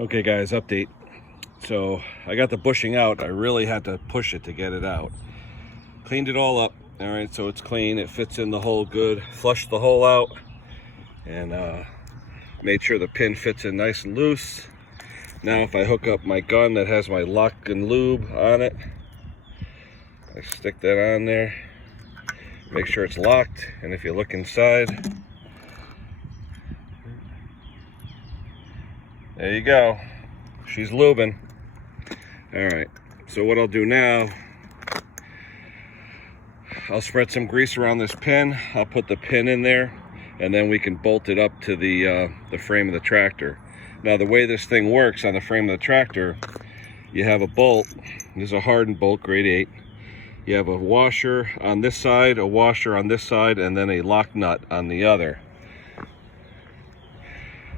Okay guys, update. So I got the bushing out. I really had to push it to get it out. Cleaned it all up. All right, so it's clean. It fits in the hole good. Flushed the hole out and made sure the pin fits in nice and loose. Now if I hook up my gun that has my lock and lube on it, I stick that on there, make sure it's locked, and if you look inside, there you go. She's lubing. All right, so what I'll do now, I'll spread some grease around this pin. I'll put the pin in there, and then we can bolt it up to the frame of the tractor. Now the way this thing works on the frame of the tractor, you have a bolt. This is a hardened bolt, grade 8. You have a washer on this side, a washer on this side, and then a lock nut on the other.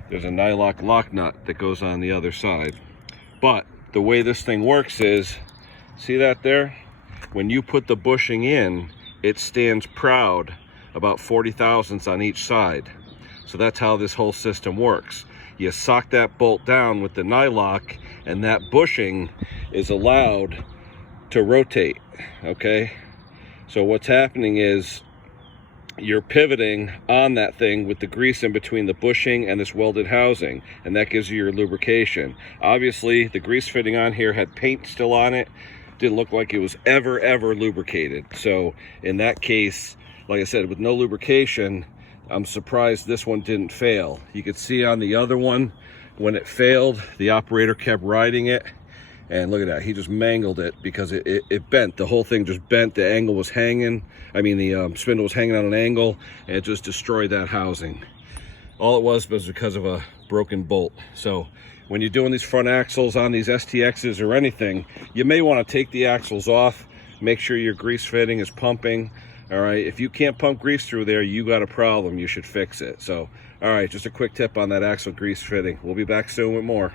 There's a nylock lock nut that goes on the other side. But the way this thing works is, see that there? When you put the bushing in, it stands proud about 40 thousandths on each side. So that's how this whole system works. You sock that bolt down with the nylock, and that bushing is allowed to rotate, okay? So what's happening is you're pivoting on that thing with the grease in between the bushing and this welded housing, and that gives you your lubrication. Obviously, the grease fitting on here had paint still on it. Didn't look like it was ever lubricated. So in that case, like I said, with no lubrication, I'm surprised this one didn't fail. You could see on the other one, when it failed, the operator kept riding it, and look at that, he just mangled it because it bent. The whole thing just bent. The angle was hanging. I mean, the spindle was hanging on an angle, and it just destroyed that housing. All it was because of a broken bolt. So when you're doing these front axles on these STXs or anything, you may want to take the axles off, make sure your grease fitting is pumping. All right, if you can't pump grease through there, you got a problem. You should fix it. So, all right, just a quick tip on that axle grease fitting. We'll be back soon with more.